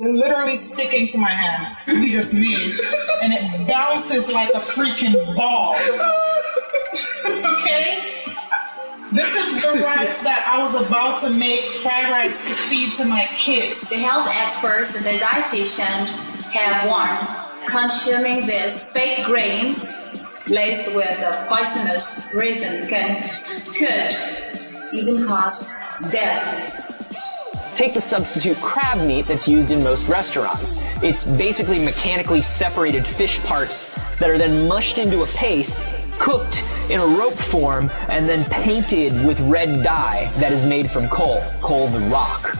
literally sticking to my hands. We just made, and it bounces like a freaking ball. Okay? This is the rice that I was about to make fried rice to feed to my kids. The health experts and the dietitian have warned consuming these fake grains laced with a poisonous resin could even cause death. Take the substitute crab meat that's used in most restaurants. It's basically mechanically separated fish parts that are then mushed into a paste, cooked in a rope form, and then painted with red dye that is made from coal the rock.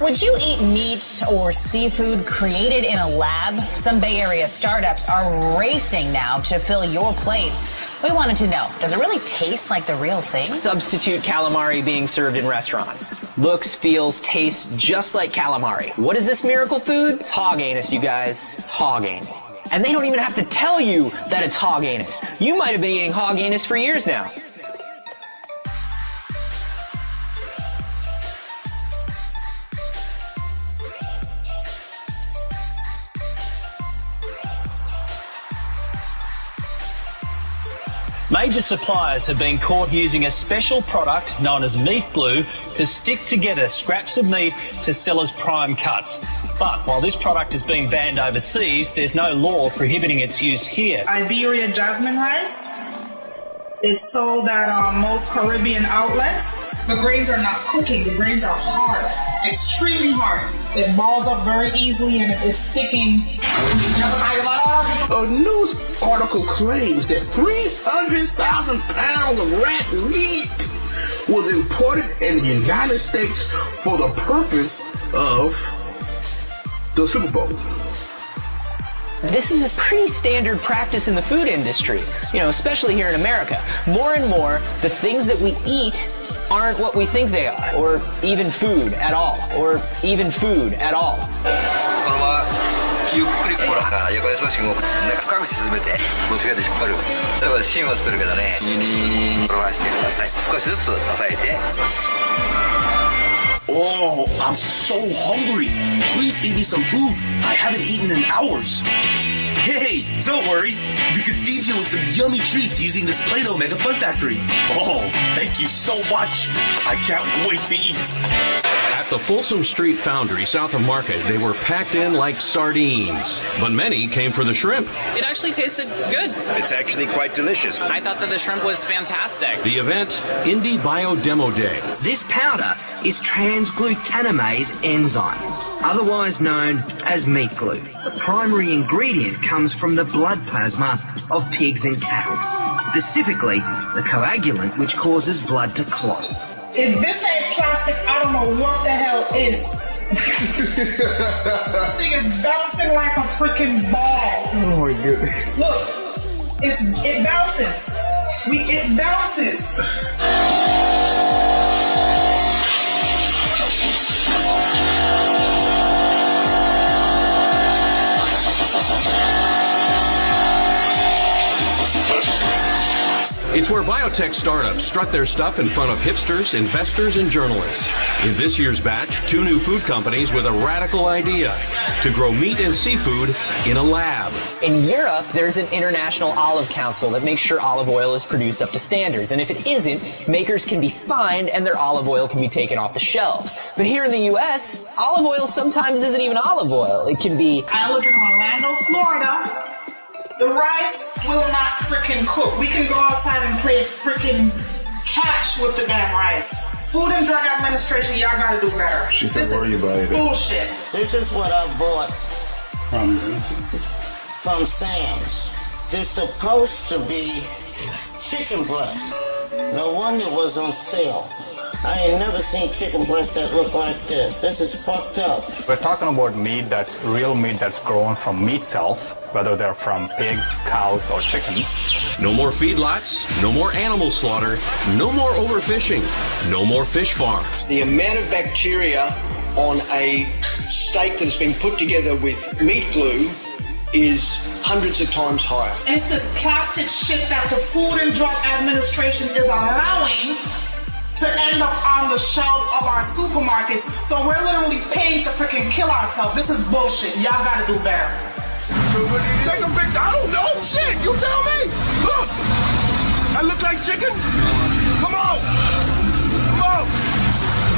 Would you eat meat or seafood created in a lab? Some Bay Area startups are racing now to fill your plates. We wanted to know, does it really taste like the real thing? Substitute calamari being served in restaurants. Looks, feels, tastes just like calamari. What is this miracle food? It's hog anus, you guys. It's hog anus. And they don't even have to tell you that it's hog anus. You might have been eating hog anus for years now. Major suppliers have been caught using a special product known as meat glue to stick together scraps of meat to sell as prime cuts. But while this product has been banned overseas, there's no law prohibiting its use here. Iberia jasmine rice. It's sold at most Caribbean outlets. The grains are not cooking. The grains are hard, extremely hard. It balls up very easily and it's sticking. A news article claims that 300,000 pounds of rat meat was imported in the United States for the purpose of the Super Bowl. This is a pretty standard practice in the food industry, especially here in America. More and more, the things that we eat aren't what we think they are, or even food at all. ゆっくりほら横に少し深く沈めて持ち上げて引っ張るだから芯を作るけどね右に転がしてください少しずつ押さえて Oh, I'm so hungry. Please feed me some food. I haven't eaten in hours. Hey, don't worry. We could feed you with some yummy treats using this Play-Doh Mega Fun Factory. Oh, thank you so much. I can't wait to eat. At the Folsom Street Foundry south of Market, they were packed in like sardines. But many came for the shrimp. It actually tasted good. It's actually quite delicious. I thought that the shrimp was fantastic. The event, Indie Bio Demo Day. This powder is transglutamase enzyme, otherwise known as meat glue. The primary ingredient comes from the blood plasma of pigs and cattle, specifically the coagulant which causes blood to clot. If this ain't plastic, I don't know what the hell is. This thing is bouncing like a freaking ball. Oh my goodness. Look, it bounces. It bounces. It's where biotech startups strut their stuff in front of hipsters, investors, and journalists. In this year's batch, 2 new food companies with a radical idea to grow meat and seafood in a lab. In Europe, there's an international olive council that makes sure olive oil is produced up to standards. And if it isn't, makers can be fined and their olive oil can be taken off the shelves. But here in the U.S., olive oil sometimes isn't even olive oil. It can be... I live in Orlando, Florida. The rice will not freaking cook. We can go outside and play freaking catch with the damn rice. Food and Drug Administration, y'all gotta do better. She said, worry about it. Bullshit. This is what I bought from Sam's. They're supposed to be chicken breast. No wonder it was on sale. I ain't never seen chicken breast that look like this. This is fucked up. We're talking about meat that's real meat that's grown from meat cells, whether they're from pigs, cows, or chickens. No more feedlots, no more animal slaughter, no more overfishing, no more fish farms. The amount of bacteria on a steak that has been put together with meat glue is hundreds of times higher. And it's this plastic shit that the Food and Drug Administration is allowing to end up on the shelves of our supermarkets. So we're literally paying to freaking kill ourselves. This is bullshit. Y'all gotta do better. Take a picture. I don't know. Shit, you tell me. Look, I look like chicken. Come on. Come on.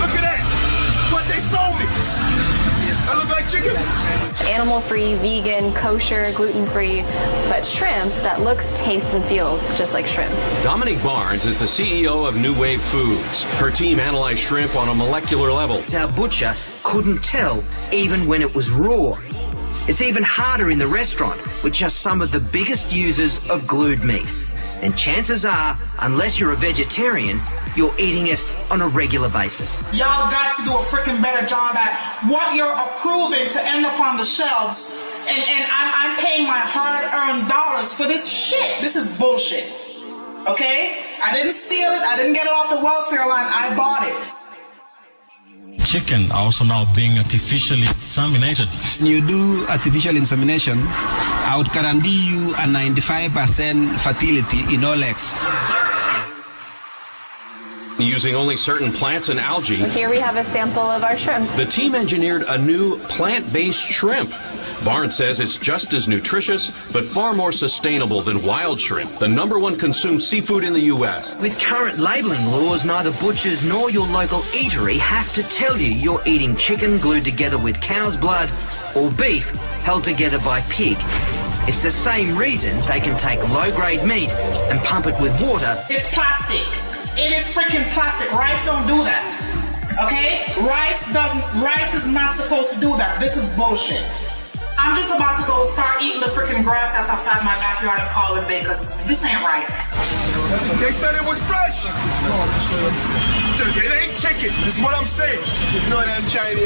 Look at that. What they sold me. I look like chicken. Animal-free, vegan, kosher, gluten-free, but shrimp that looks, tastes, and feels just like shrimp. Dominique Barnes is the CEO of New Wave Foods. Her team analyzed shrimp on a molecular level. Our butcher couldn't tell even when it was raw. It's even harder in the restaurant, which are some of the biggest users of glued meat. And chances are, unless you're a vegetarian, you're eating it on a regular basis. Y'all got to do a freaking better job at what you're approving to end up on the shelves. And I'm paying my hard-earned dollars for this shit. This is bullshit. Okay? I didn't steal it. I didn't get it off the welfare line. I bought it. Chicken also now being artificially inseminated. When you do artificial insemination, I would guarantee you a 95% fertility in all eggs. Using only certain plants and algae. Here we have a sample of our shrimp. The team engineered a new plant-based shrimp. Barnes says it's just as nutritious, but far more sustainable than wild shrimp, the #1 consumed seafood in the U.S. With current labelling laws, neither butchers nor your local eatery have to tell you you're eating chicken glued together with cow's blood or beef held together by pig. It's the same reason they can take low-grade meat and pump it with water. It's plastic. It is freaking plastic. Rice don't do that. Okay? Rice is not supposed to do that. This is bullshit. I'm just about to go start eating the freaking grass that's outside my backyard and call it because this ain't right. They said it was fresh. It ain't chicken. This is what I'm saying. You know that Chinese.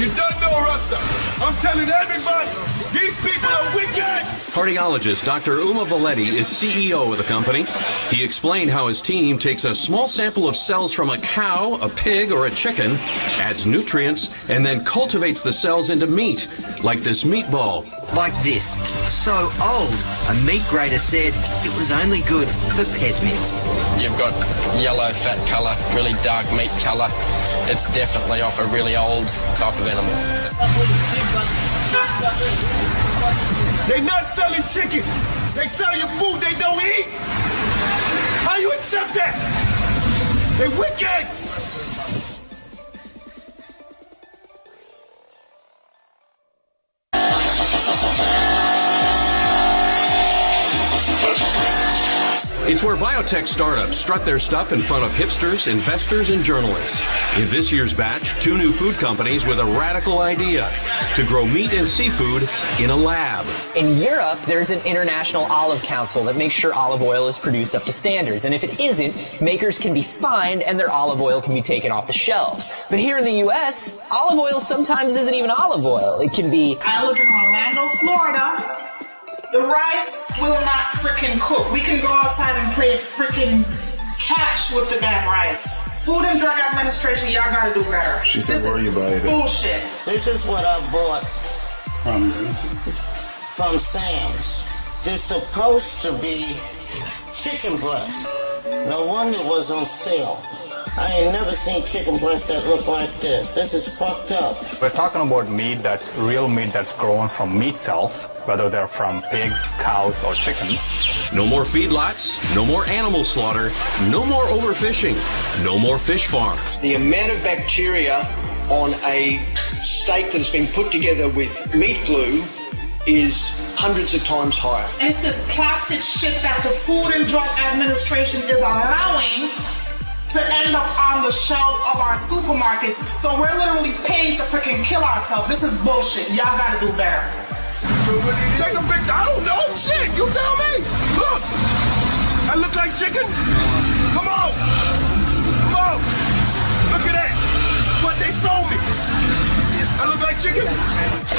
You don't know, Rasta. I'm telling everybody, these people are wicked. Cardiologist Dr. Uma Valetti is CEO of the company. He explained how his team takes a small sample of cells from a cow, a pig, or a chicken, adds nutrients, and then cultivates the cells into meat, like this meatball. Like this. So old, a meat grader said it was only good for pet meats. You've got yellow fat colour, really dark meat colour. It's definitely off a really old type of animal. They're not selling chicken. They sell you food they don't eat. How you accept that? They're wicked. It's where biotech startups strut their stuff in front of hipsters, investors, and journalists. In this year's batch, 2 new food companies with a radical idea to grow meat and seafood in a lab. In Europe, there's an international olive council that makes sure olive oil is produced up to standards. And if it isn't, makers can be fined and their olive oil can be taken off the shelves. But here in the U.S., olive oil sometimes isn't even olive oil. It can be... I live in Orlando, Florida. The rice will not freaking cook. We can go outside and play freaking catch with the damn rice. Food and Drug Administration, y'all gotta do better. She said worry about it. Bullshit. This is what I bought from Sam's. They're supposed to be chicken breast. No wonder it was on sale. I ain't never seen chicken breast that look like this. This is fucked up. We're talking about meat that's real meat that's grown from meat cells, whether they're from pigs, cows, or chickens. No more feedlots, no more animal slaughter, no more overfishing, no more fish farms. The amount of bacteria on a steak that has been put together with meat glue is hundreds of times higher. And it's this plastic shit that the Food and Drug Administration is allowing to end up on the shelves of our supermarkets. So we're literally paying to freaking kill ourselves. This is bullshit. Y'all gotta do better. Take a picture. I don't know. Shit, you tell me. Look, I look like chicken. Come on. Come on. Look at that. What they sold me. I look like chicken?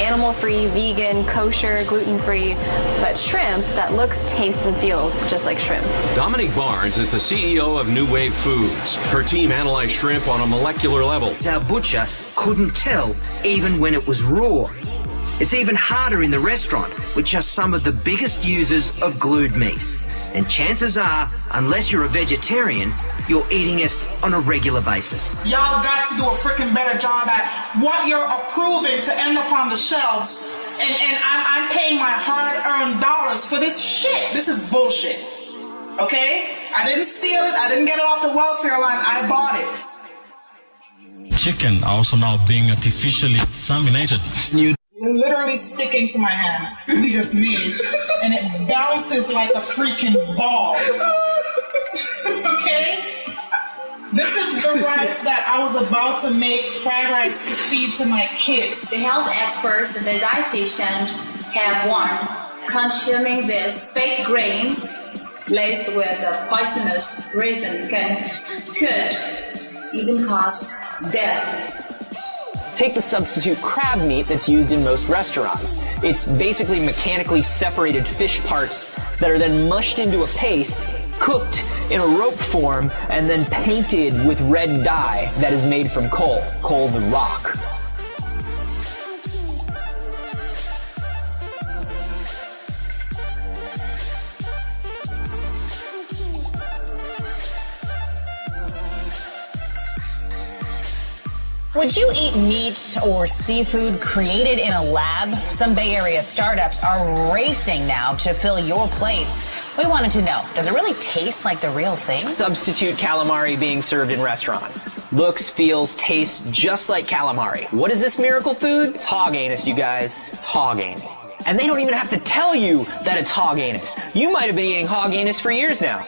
Animal-free, vegan, kosher, gluten-free, but shrimp that looks, tastes, and feels just like shrimp. Dominique Barnes is the CEO of New Wave Foods. Her team analyzed shrimp on a molecular level. Our butcher couldn't tell even when it was raw. It's even harder in the restaurant, which are some of the biggest users of glued meat. And chances are, unless you're a vegetarian, you're eating it on a regular basis. Y'all got to do a freaking better job at what you're approving to end up on the shelves. And I'm paying my hard-earned dollars for this shit. This is bullshit. Okay? I didn't steal it. I didn't get it off the welfare line. I bought it. Chicken also now being artificially inseminated. Literally sticking to my hands. We just made. And it bounces like a freaking ball. Okay? This is the rice that I was about to make fried rice to feed to my kids. The health experts and the dietitian have warned consuming these fake grains laced with poisonous resin could even cause death. Take the substitute crab meat that's used in most restaurants. It's basically mechanically separated fish parts that are then mushed into a paste, cooked in a rope form, and then painted with red dye that is made from coal the rock. Would you eat meat or seafood created in a lab? Some Bay Area startups are racing now to fill your plates. We wanted to know, does it really taste like the real thing? Substitute calamari being served in restaurants. Looks, feels, tastes just like calamari. What is this miracle food? It's hog anus, you guys. It's hog anus. And they don't even have to tell you that it's hog anus. You might have been eating hog anus for years now.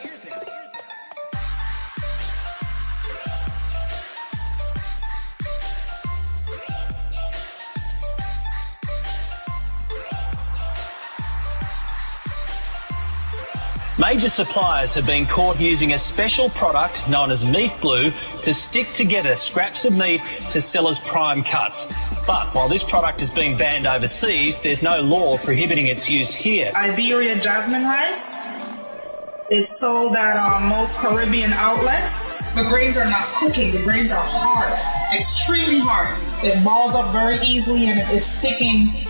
Major suppliers have been caught using a special product known as meat glue to stick together scraps of meat to sell as prime cuts. But while this product has been banned overseas, there's no law prohibiting its use here. Iberia jasmine rice. It's sold at most Caribbean outlets. The grains are not cooking. The grains are hard, extremely hard. It balls up very easily and it's sticking.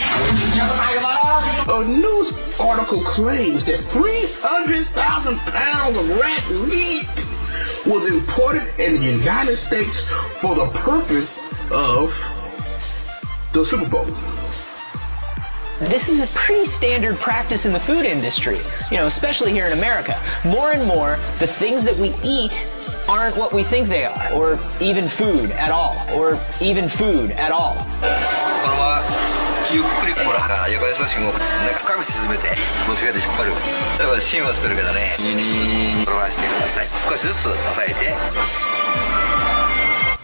A news article claims that 300,000 pounds of rat meat was imported in the United States for the purpose of the Super Bowl. This is a pretty standard practice in the food industry, especially here in America. More and more, the things that we eat aren't what we think they are, or even food at all. ゆっくりほら横に少し動く深く沈めて持ち上げて引っ張るだから芯は作るけどね右に転がしてください少しずつ押さえて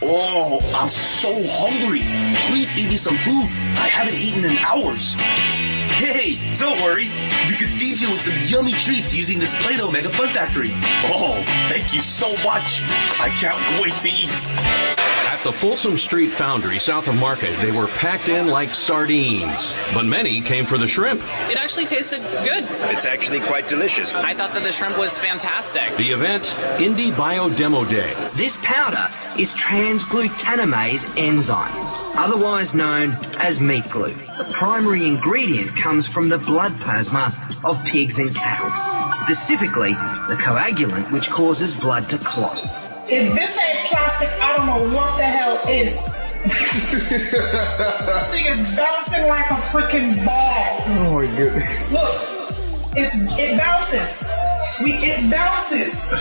Oh, I'm so hungry. Please feed me some food. I haven't eaten in hours. Hey, don't worry. We could feed you with some yummy treats using this Play-Doh Mega Fun Factory. Oh, thank you so much. I can't wait to eat. At the Folsom Street Foundry, south of Market, they were packed in like sardines. But many came for the shrimp. It actually tasted good. It's actually quite delicious. I thought that the shrimp was fantastic. The event, Indie Bio Demo Day. This powder is transglutamase enzyme, otherwise known as meat glue. The primary ingredient comes from the blood plasma of pigs and cattle, specifically the coagulant which causes blood to clot. If this ain't plastic, I don't know what the hell is. This thing is bouncing like a freaking ball. Oh my goodness. Look, it bounces. It bounces.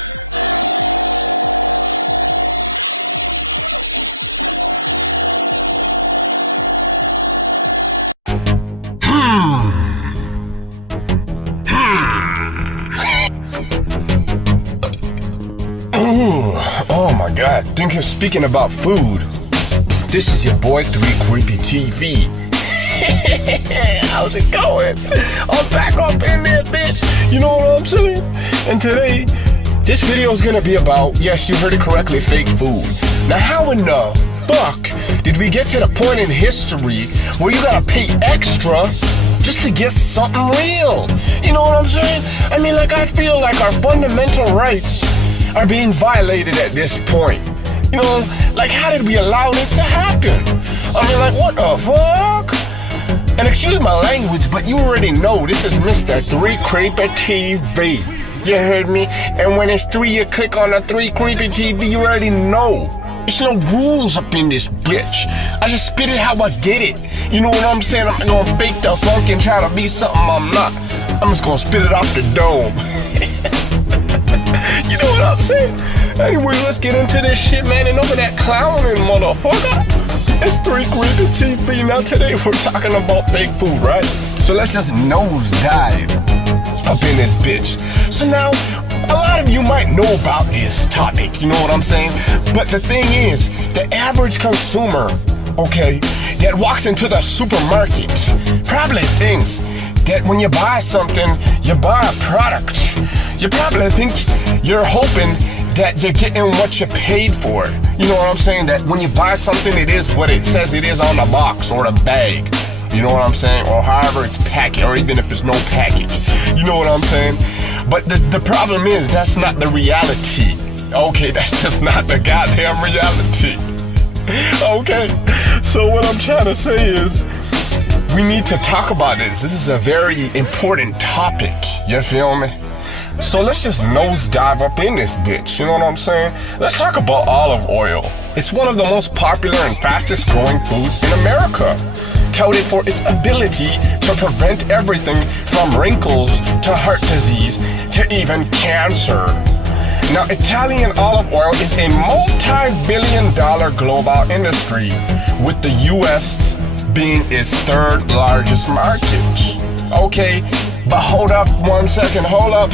Oh my god, think you're speaking about food. This is your boy 3 Creepy TV. How's it going? I'm back up in there, bitch. You know what I'm saying? And today, this video is gonna be about, yes, you heard it correctly, fake food. Now how in the fuck did we get to the point in history where you gotta pay extra just to get something real? You know what I'm saying? I mean, like, I feel like our fundamental rights are being violated at this point. You know, like, how did we allow this to happen? I mean, like, what the fuck? And excuse my language, but you already know this is Mr. 3 Creepy TV. You heard me? And when it's 3, you click on the 3 Creepy TV, you already know. There's no rules up in this bitch. I just spit it how I did it. You know what I'm saying? I'm not gonna fake the funk and try to be something I'm not. I'm just gonna spit it off the dome. You know what I'm saying? Anyway, let's get into this shit, man. Enough of that clowning, motherfucker. It's 3 Creepy TV. Now today we're talking about fake food, right? So let's just nosedive up in this bitch. So now, a lot of you might know about this topic, you know what I'm saying? But the thing is, the average consumer, okay, that walks into the supermarket probably thinks that when you buy something, you buy a product. You probably think you're hoping that you're getting what you paid for. You know what I'm saying? That when you buy something, it is what it says it is on the box or the bag. You know what I'm saying? Or however it's packaged, or even if there's no package. You know what I'm saying? But the problem is, that's not the reality. Okay, that's just not the goddamn reality. Okay, so what I'm trying to say is, we need to talk about this. This is a very important topic. You feel me? So let's just nosedive up in this bitch, you know what I'm saying? Let's talk about olive oil. It's one of the most popular and fastest growing foods in America, touted for its ability to prevent everything from wrinkles to heart disease to even cancer. Now, Italian olive oil is a multi-billion-dollar global industry, with the US being its 3rd largest market. Okay, but hold up 1 second, hold up.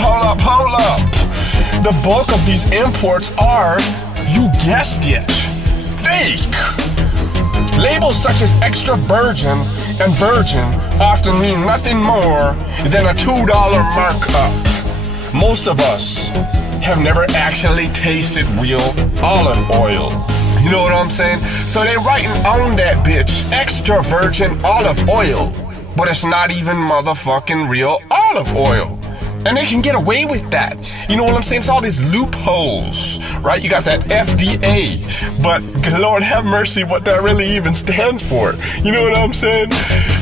The bulk of these imports are, you guessed it, fake. Labels such as extra virgin and virgin often mean nothing more than a $2 markup. Most of us have never actually tasted real olive oil. You know what I'm saying? So they writing on that bitch, extra virgin olive oil. But it's not even motherfucking real olive oil. And they can get away with that. You know what I'm saying? It's all these loopholes, right? You got that FDA, but Lord have mercy what that really even stands for. You know what I'm saying?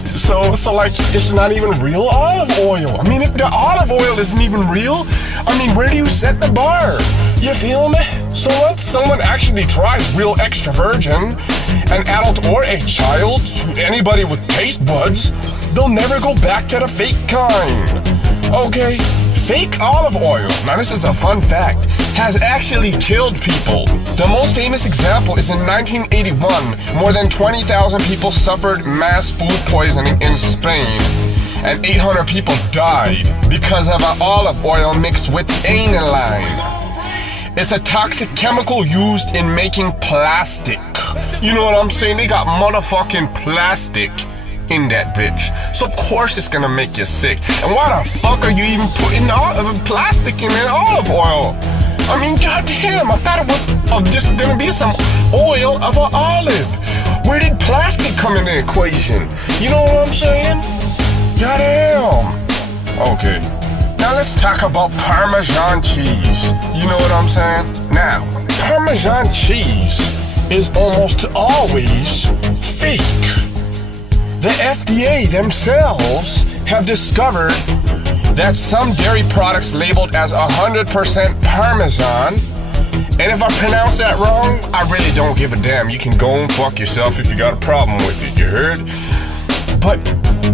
So like, it's not even real olive oil. I mean, if the olive oil isn't even real, I mean, where do you set the bar? You feel me? So once someone actually tries real extra virgin, an adult or a child, anybody with taste buds, they'll never go back to the fake kind. Okay, fake olive oil, now this is a fun fact, has actually killed people. The most famous example is in 1981. More than 20,000 people suffered mass food poisoning in Spain, and 800 people died because of an olive oil mixed with aniline. It's a toxic chemical used in making plastic. You know what I'm saying? They got motherfucking plastic in that bitch. So of course it's gonna make you sick. And why the fuck are you even putting plastic in an olive oil? I mean, goddamn, I thought it was just gonna be some oil of an olive. Where did plastic come in the equation? You know what I'm saying? Goddamn. Okay. Now let's talk about Parmesan cheese. You know what I'm saying? Now, Parmesan cheese is almost always fake. The FDA themselves have discovered that some dairy products labeled as 100% Parmesan, and if I pronounce that wrong, I really don't give a damn. You can go and fuck yourself if you got a problem with it, you heard? But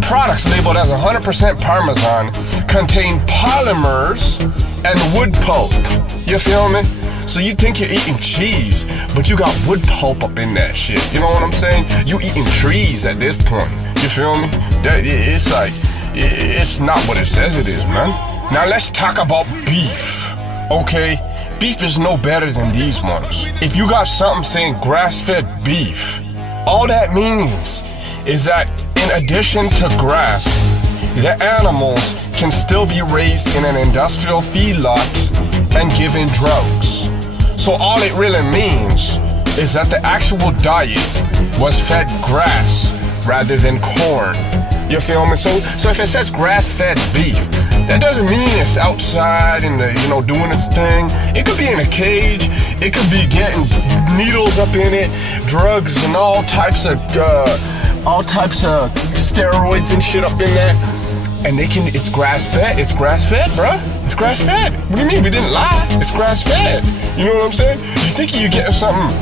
products labeled as 100% Parmesan contain polymers and wood pulp. You feel me? So you think you're eating cheese, but you got wood pulp up in that shit. You know what I'm saying? You eating trees at this point. You feel me? It's like, it's not what it says it is, man. Now let's talk about beef, okay? Beef is no better than these ones. If you got something saying grass-fed beef, all that means is that in addition to grass, the animals can still be raised in an industrial feedlot and given drugs. So all it really means is that the actual diet was fed grass rather than corn. You feel me? So if it says grass-fed beef, that doesn't mean it's outside and doing its thing. It could be in a cage. It could be getting needles up in it, drugs and all types of steroids and shit up in there. And it's grass-fed. It's grass-fed, bruh. It's grass-fed. What do you mean? We didn't lie. It's grass-fed. You know what I'm saying? You think you're getting something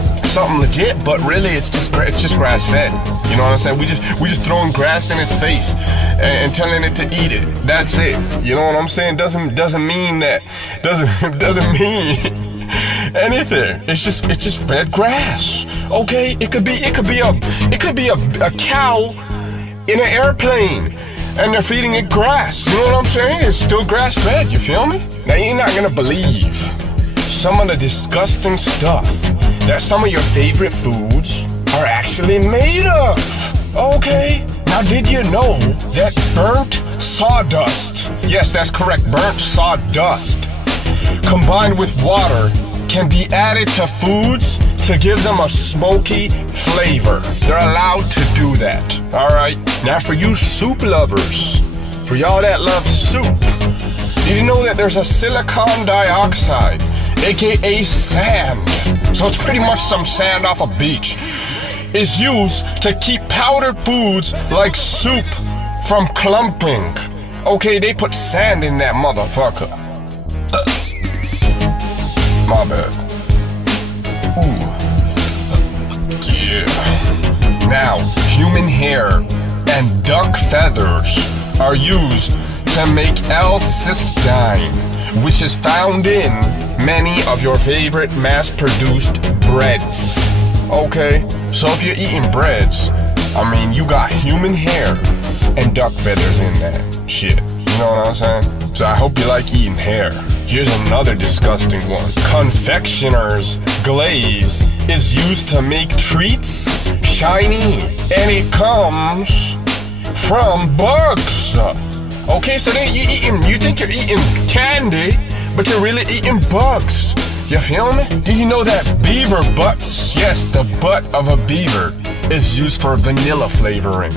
legit, but really it's just grass-fed. You know what I'm saying? We just throwing grass in his face and telling it to eat it. That's it. You know what I'm saying? Doesn't mean that. Doesn't mean anything. It's just fed grass. Okay? It could be a cow in an airplane. And they're feeding it grass. You know what I'm saying? It's still grass-fed, you feel me? Now, you're not gonna believe some of the disgusting stuff that some of your favorite foods are actually made of. Okay? Now, did you know that burnt sawdust, yes, that's correct, burnt sawdust, combined with water, can be added to foods to give them a smoky flavor. They're allowed to do that, all right? Now for you soup lovers, for y'all that love soup, did you know that there's a silicon dioxide, aka sand? So it's pretty much some sand off a beach. It's used to keep powdered foods like soup from clumping. Okay, they put sand in that motherfucker. My bad. Now, human hair and duck feathers are used to make L-cysteine, which is found in many of your favorite mass-produced breads. Okay? So if you're eating breads, I mean, you got human hair and duck feathers in that shit. You know what I'm saying? So I hope you like eating hair. Here's another disgusting one. Confectioner's glaze is used to make treats shiny, and it comes from bugs. Okay, so then you think you're eating candy, but you're really eating bugs. You feel me? Did you know that beaver butts, yes, the butt of a beaver, is used for vanilla flavoring?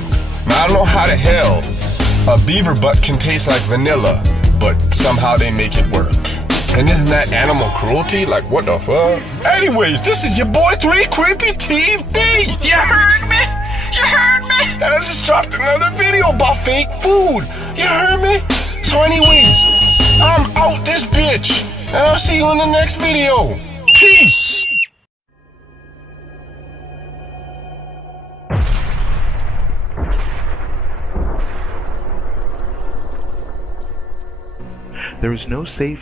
Now, I don't know how the hell a beaver butt can taste like vanilla, but somehow they make it work. And isn't that animal cruelty? Like, what the fuck? Anyways, this is your boy 3 Creepy TV. You heard me? You heard me? And I just dropped another video about fake food. You heard me? So anyways, I'm out this bitch. And I'll see you in the next video. Peace. There is no safe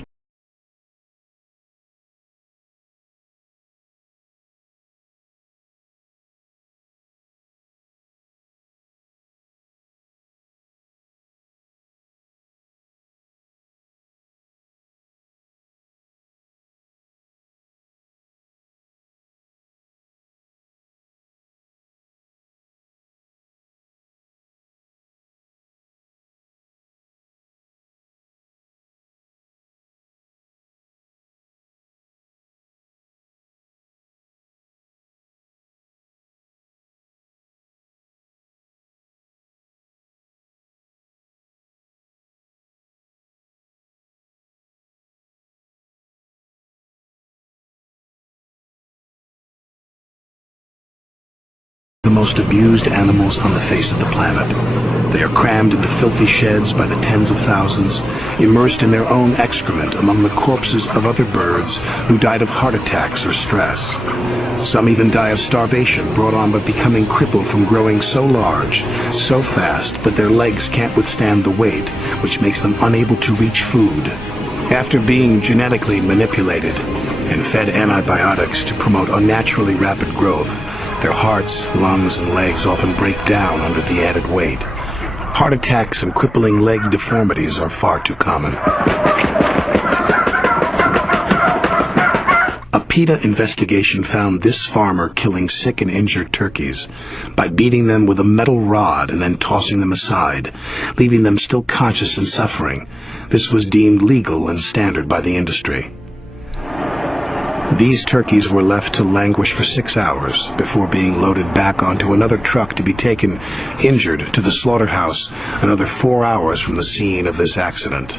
the most abused animals on the face of the planet. They are crammed into filthy sheds by the tens of thousands, immersed in their own excrement among the corpses of other birds who died of heart attacks or stress. Some even die of starvation brought on by becoming crippled from growing so large, so fast that their legs can't withstand the weight, which makes them unable to reach food. After being genetically manipulated and fed antibiotics to promote unnaturally rapid growth, their hearts, lungs, and legs often break down under the added weight. Heart attacks and crippling leg deformities are far too common. A PETA investigation found this farmer killing sick and injured turkeys by beating them with a metal rod and then tossing them aside, leaving them still conscious and suffering. This was deemed legal and standard by the industry. These turkeys were left to languish for 6 hours before being loaded back onto another truck to be taken, injured, to the slaughterhouse another 4 hours from the scene of this accident.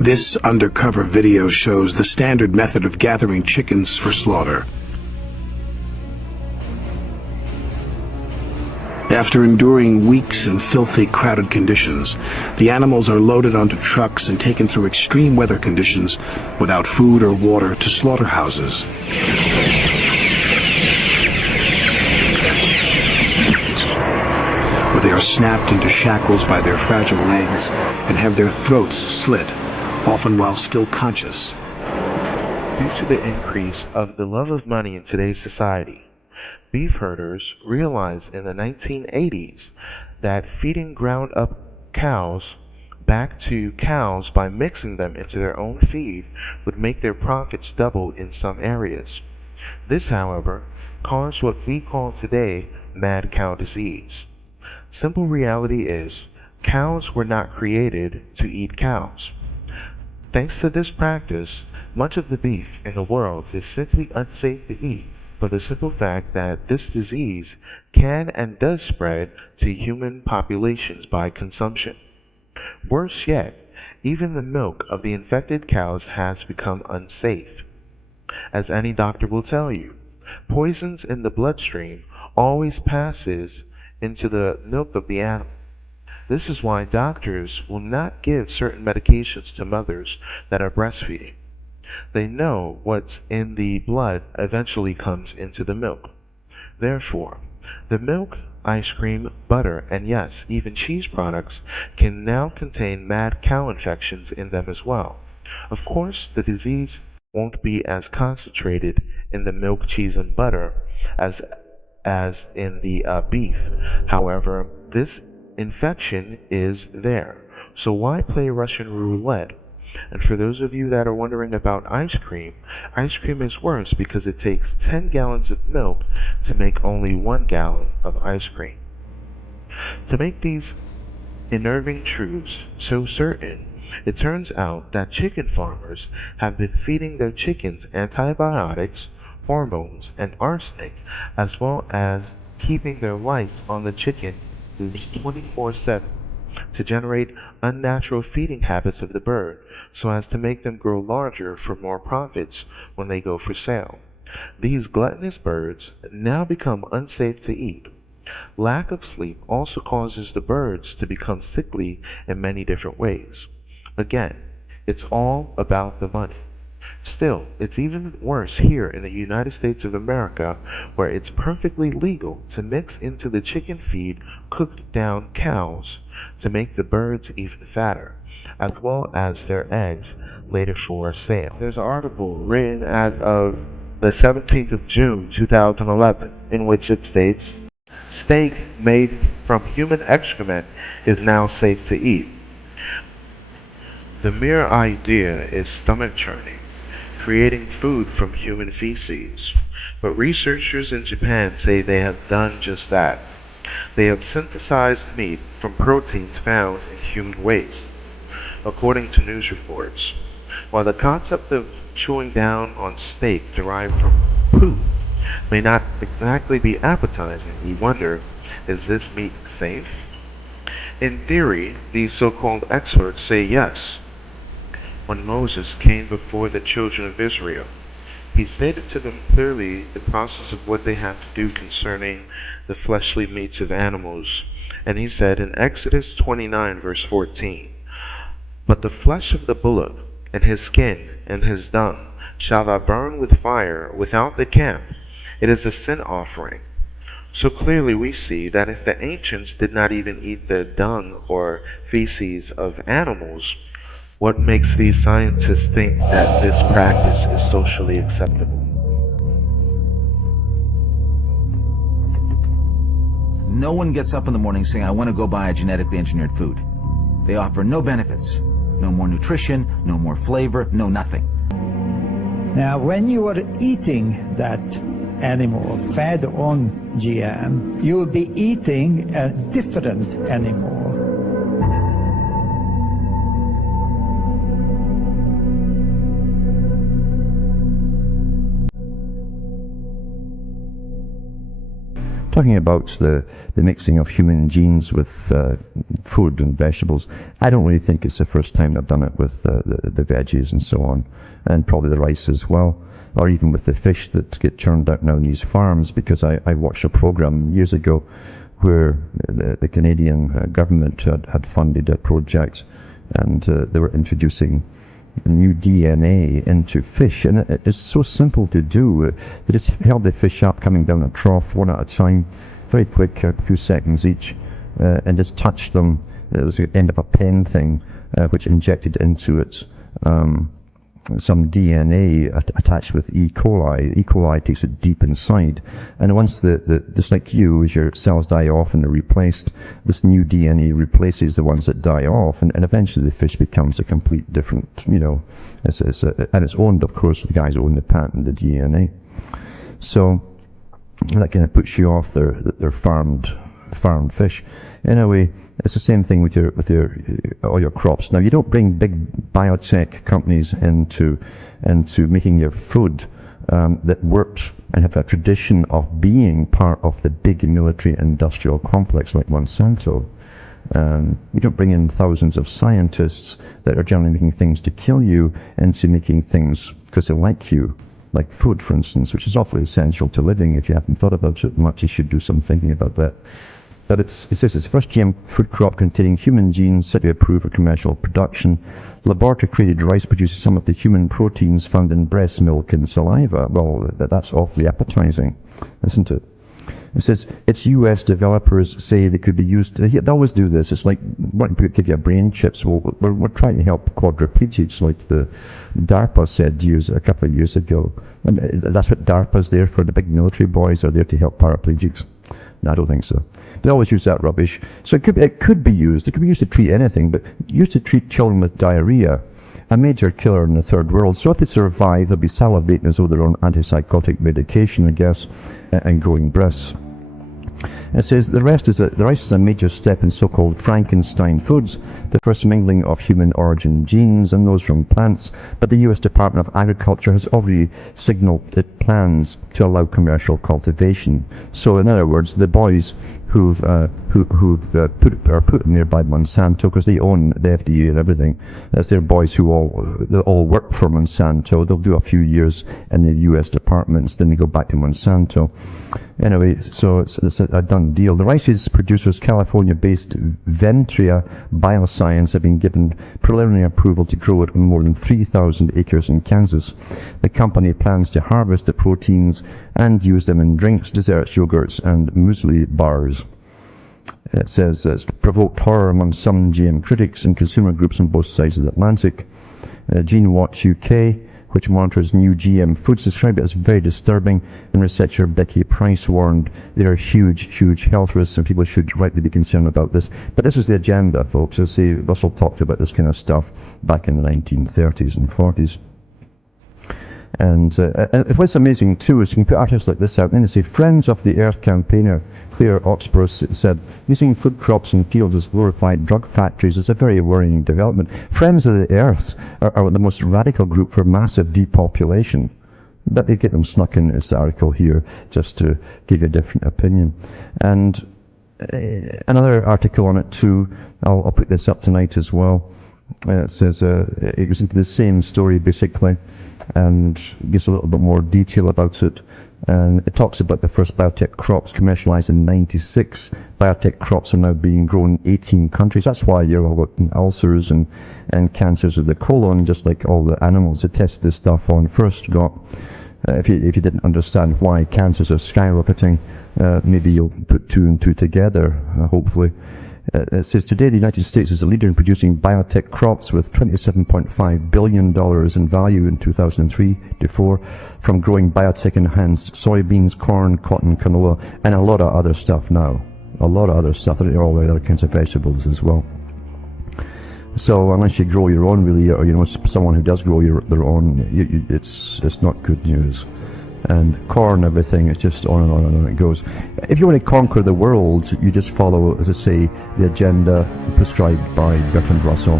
This undercover video shows the standard method of gathering chickens for slaughter. After enduring weeks in filthy, crowded conditions, the animals are loaded onto trucks and taken through extreme weather conditions without food or water to slaughterhouses. Where they are snapped into shackles by their fragile legs and have their throats slit, often while still conscious. Due to the increase of the love of money in today's society, beef herders realized in the 1980s that feeding ground-up cows back to cows by mixing them into their own feed would make their profits double in some areas. This, however, caused what we call today mad cow disease. Simple reality is, cows were not created to eat cows. Thanks to this practice, much of the beef in the world is simply unsafe to eat, for the simple fact that this disease can and does spread to human populations by consumption. Worse yet, even the milk of the infected cows has become unsafe. As any doctor will tell you, poisons in the bloodstream always passes into the milk of the animal. This is why doctors will not give certain medications to mothers that are breastfeeding. They know what's in the blood eventually comes into the milk. Therefore, the milk, ice cream, butter, and yes, even cheese products can now contain mad cow infections in them as well. Of course, the disease won't be as concentrated in the milk, cheese, and butter as in the beef. However, this infection is there. So why play Russian roulette? And for those of you that are wondering about ice cream is worse because it takes 10 gallons of milk to make only 1 gallon of ice cream. To make these unnerving truths so certain, it turns out that chicken farmers have been feeding their chickens antibiotics, hormones, and arsenic, as well as keeping their lights on the chicken 24/7 to generate unnatural feeding habits of the bird, so as to make them grow larger for more profits when they go for sale. These gluttonous birds now become unsafe to eat. Lack of sleep also causes the birds to become sickly in many different ways. Again, it's all about the money. Still, it's even worse here in the United States of America, where it's perfectly legal to mix into the chicken feed cooked down cows to make the birds even fatter, as well as their eggs later for sale. There's an article written as of the 17th of June 2011 in which it states, "Steak made from human excrement is now safe to eat." The mere idea is stomach-churning, creating food from human feces. But researchers in Japan say they have done just that. They have synthesized meat from proteins found in human waste, according to news reports. While the concept of chewing down on steak derived from poop may not exactly be appetizing, we wonder, is this meat safe? In theory, these so-called experts say yes. When Moses came before the children of Israel, he stated to them clearly the process of what they have to do concerning the fleshly meats of animals. And he said in Exodus 29 verse 14, "But the flesh of the bullock, and his skin, and his dung, shall thou burn with fire without the camp. It is a sin offering." So clearly we see that if the ancients did not even eat the dung or feces of animals, what makes these scientists think that this practice is socially acceptable? No one gets up in the morning saying, "I want to go buy a genetically engineered food." They offer no benefits, no more nutrition, no more flavor, no nothing. Now, when you are eating that animal fed on GM, you will be eating a different animal. talking about the mixing of human genes with food and vegetables. I don't really think it's the first time they've done it with the veggies and so on, and probably the rice as well, or even with the fish that get churned out now in these farms, because I watched a program years ago where the Canadian government had funded a project, and they were introducing new DNA into fish, and it's so simple to do. They just held the fish up coming down a trough one at a time, very quick, a few seconds each, and just touched them. It was the end of a pen thing, which injected into it some DNA attached with E. coli. E. coli takes it deep inside, and once just like you, as your cells die off and are replaced, this new DNA replaces the ones that die off, and eventually the fish becomes a complete different, and it's owned, of course, the guys who own the patent, the DNA. So that kind of puts you off their farmed fish. Anyway, it's the same thing with all your crops. Now, you don't bring big biotech companies into making your food that worked and have a tradition of being part of the big military industrial complex like Monsanto. You don't bring in thousands of scientists that are generally making things to kill you into making things because they like you, like food, for instance, which is awfully essential to living. If you haven't thought about it much, you should do some thinking about that. But it says it's the first GM food crop containing human genes set to be approved for commercial production. Laboratory-created rice produces some of the human proteins found in breast milk and saliva. Well, that's awfully appetizing, isn't it? It says its U.S. developers say they could be used. They always do this. It's like, what, give you a brain chips? Well, we're trying to help quadriplegics, like the DARPA said a couple of years ago. And that's what DARPA's there for. The big military boys are there to help paraplegics. No, I don't think so. They always use that rubbish. So it could be used. It could be used to treat anything, but used to treat children with diarrhea, a major killer in the third world. So if they survive, they'll be salivating as though they're on antipsychotic medication, I guess, and growing breasts. It says the rice is a major step in so-called Frankenstein foods, the first mingling of human origin genes and those from plants, but the US Department of Agriculture has already signalled it plans to allow commercial cultivation. So in other words, the boys who are put in there by Monsanto, because they own the FDA and everything, that's their boys who all work for Monsanto. They'll do a few years in the US departments, then they go back to Monsanto. Anyway, so it's a done deal. The rice's producers, California-based Ventria Bioscience, have been given preliminary approval to grow it on more than 3,000 acres in Kansas. The company plans to harvest the proteins and use them in drinks, desserts, yogurts, and muesli bars. It says it's provoked horror among some GM critics and consumer groups on both sides of the Atlantic. GeneWatch UK, which monitors new GM foods, described it as very disturbing, and researcher Becky Price warned there are huge, huge health risks and people should rightly be concerned about this. But this is the agenda, folks. So see, Russell talked about this kind of stuff back in the 1930s and 40s. And what's amazing too is you can put articles like this out and they say, Friends of the Earth campaigner Claire Oxborough said, using food crops and fields as glorified drug factories is a very worrying development. Friends of the Earth are the most radical group for massive depopulation. But they get them snuck in this article here just to give you a different opinion. And another article on it too, I'll put this up tonight as well. It says it goes into the same story basically and gives a little bit more detail about it. And it talks about the first biotech crops commercialized in 96. Biotech crops are now being grown in 18 countries. That's why you're all got ulcers and cancers of the colon, just like all the animals that tested this stuff on first got. If you didn't understand why cancers are skyrocketing, maybe you'll put two and two together, hopefully. It says, today the United States is a leader in producing biotech crops with $27.5 billion in value in 2003-4 from growing biotech-enhanced soybeans, corn, cotton, canola, and a lot of other stuff now. A lot of other stuff, and all the other kinds of vegetables as well. So unless you grow your own, really, or you know someone who does grow their own, it's not good news. And corn, everything, it's just on and on and on it goes. If you want to conquer the world, you just follow, as I say, the agenda prescribed by Bertrand Russell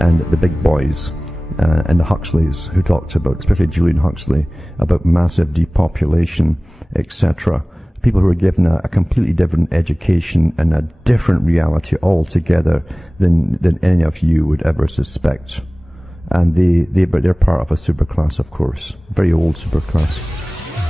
and the big boys and the Huxleys, who talked about, especially Julian Huxley, about massive depopulation, etc., People who are given a completely different education and a different reality altogether than any of you would ever suspect. And they're part of a superclass, of course, very old superclass.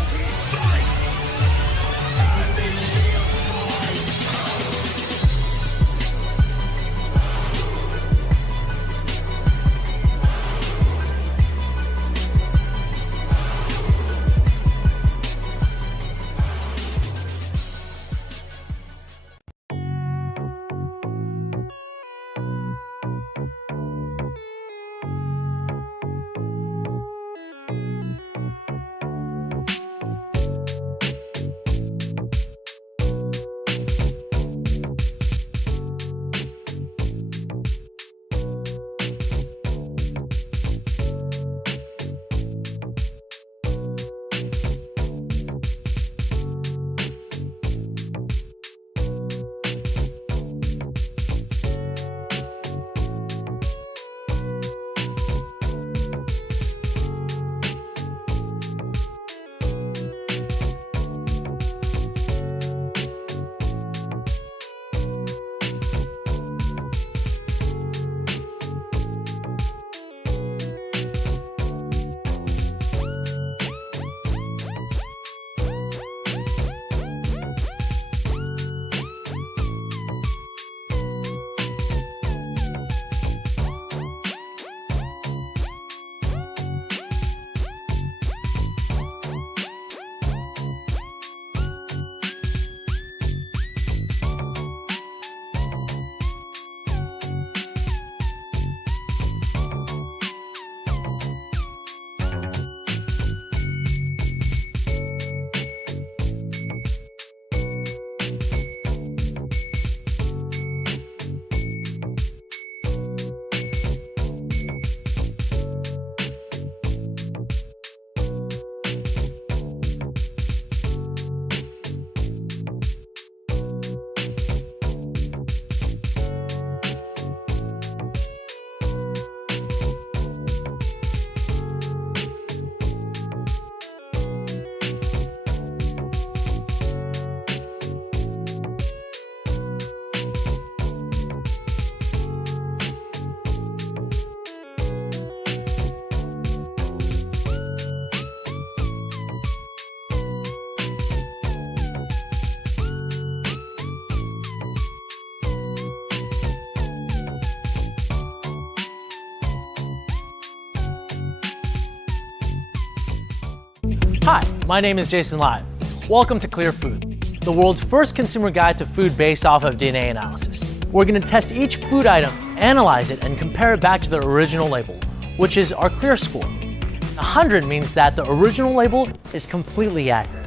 Hi, my name is Jason Lai. Welcome to Clear Food, the world's first consumer guide to food based off of DNA analysis. We're going to test each food item, analyze it, and compare it back to the original label, which is our Clear score. 100 means that the original label is completely accurate.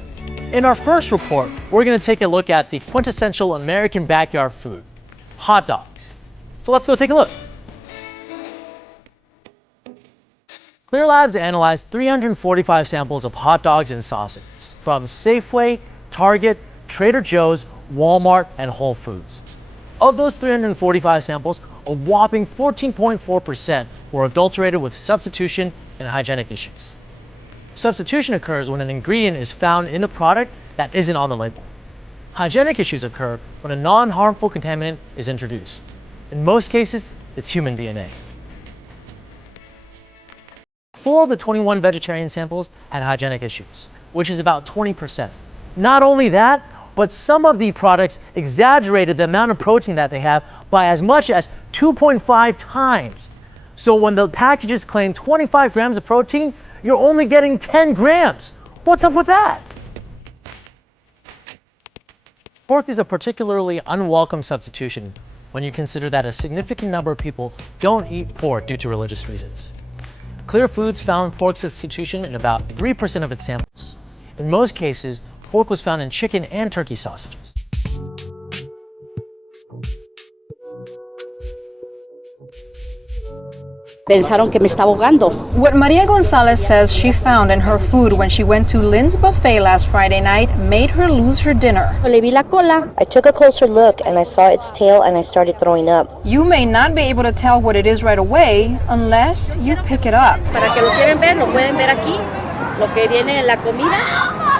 In our first report, we're going to take a look at the quintessential American backyard food, hot dogs. So let's go take a look. Clear Labs analyzed 345 samples of hot dogs and sausages from Safeway, Target, Trader Joe's, Walmart, and Whole Foods. Of those 345 samples, a whopping 14.4% were adulterated with substitution and hygienic issues. Substitution occurs when an ingredient is found in the product that isn't on the label. Hygienic issues occur when a non-harmful contaminant is introduced. In most cases, it's human DNA. 4 of the 21 vegetarian samples had hygienic issues, which is about 20%. Not only that, but some of the products exaggerated the amount of protein that they have by as much as 2.5 times. So when the packages claim 25 grams of protein, you're only getting 10 grams. What's up with that? Pork is a particularly unwelcome substitution when you consider that a significant number of people don't eat pork due to religious reasons. Clear Foods found pork substitution in about 3% of its samples. In most cases, pork was found in chicken and turkey sausages. Pensaron que me estaba ahogando. What Maria Gonzalez says she found in her food when she went to Lynn's buffet last Friday night made her lose her dinner. Le vi la cola. I took a closer look and I saw its tail and I started throwing up. You may not be able to tell what it is right away unless you pick it up. Para que lo quieren ver, lo pueden ver aquí. Lo que viene en la comida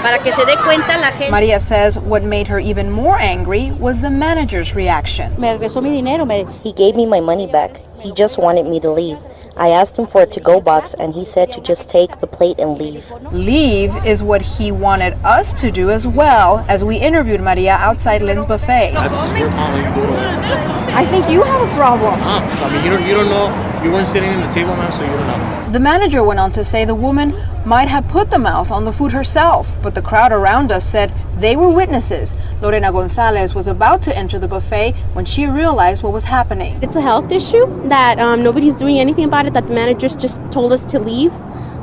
Para que se dé cuenta la gente. Maria says what made her even more angry was the manager's reaction. Me regresó mi dinero. He gave me my money back. He just wanted me to leave. I asked him for a to-go box, and he said to just take the plate and leave. Leave is what he wanted us to do as well, as we interviewed Maria outside Lynn's Buffet. That's your problem. I think you have a problem. I mean, you don't know. You weren't sitting at the table, ma'am, so you don't know. The manager went on to say the woman might have put the mouse on the food herself, but the crowd around us said they were witnesses. Lorena Gonzalez was about to enter the buffet when she realized what was happening. It's a health issue that nobody's doing anything about it, that the managers just told us to leave,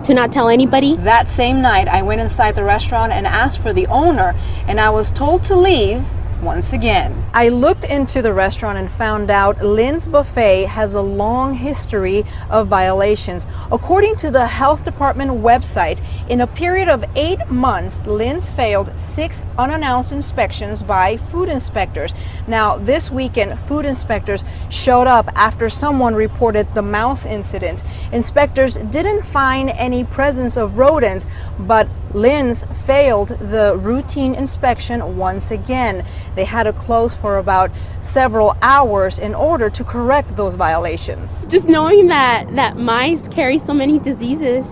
to not tell anybody. That same night, I went inside the restaurant and asked for the owner, and I was told to leave once again. I looked into the restaurant and found out Lynn's Buffet has a long history of violations. According to the health department website, in a period of 8 months, Lynn's failed 6 unannounced inspections by food inspectors. Now, this weekend, food inspectors showed up after someone reported the mouse incident. Inspectors didn't find any presence of rodents, but Lynn's failed the routine inspection once again. They had to close for about several hours in order to correct those violations. Just knowing that mice carry so many diseases,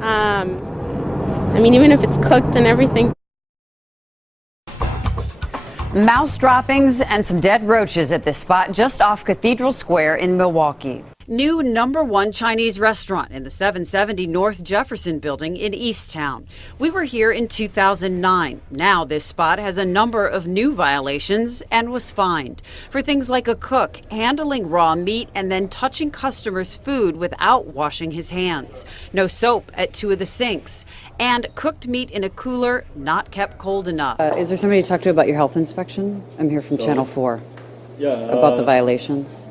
I mean, even if it's cooked and everything. Mouse droppings and some dead roaches at this spot just off Cathedral Square in Milwaukee. New #1 Chinese restaurant in the 770 North Jefferson building in Easttown. We were here in 2009. Now this spot has a number of new violations and was fined for things like a cook handling raw meat and then touching customers' food without washing his hands. No soap at 2 of the sinks, and cooked meat in a cooler not kept cold enough. Is there somebody to talk to about your health inspection? I'm here from Channel 4. Yeah. About the violations.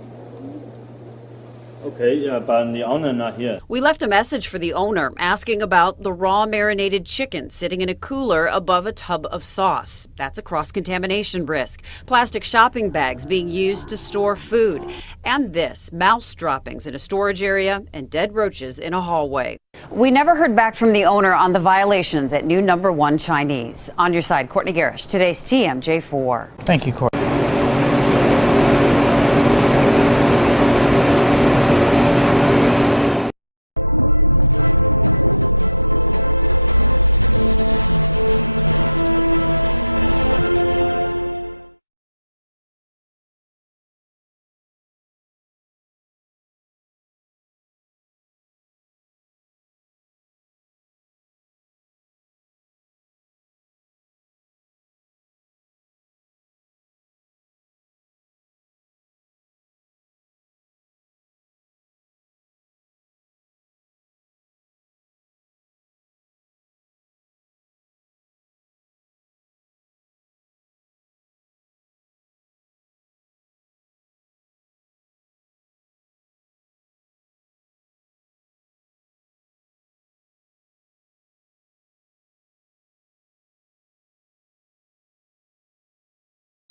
Okay, yeah, but the owner not here. We left a message for the owner asking about the raw marinated chicken sitting in a cooler above a tub of sauce. That's a cross-contamination risk. Plastic shopping bags being used to store food. And this, mouse droppings in a storage area and dead roaches in a hallway. We never heard back from the owner on the violations at new #1 Chinese. On your side, Courtney Garish, today's TMJ4. Thank you, Courtney.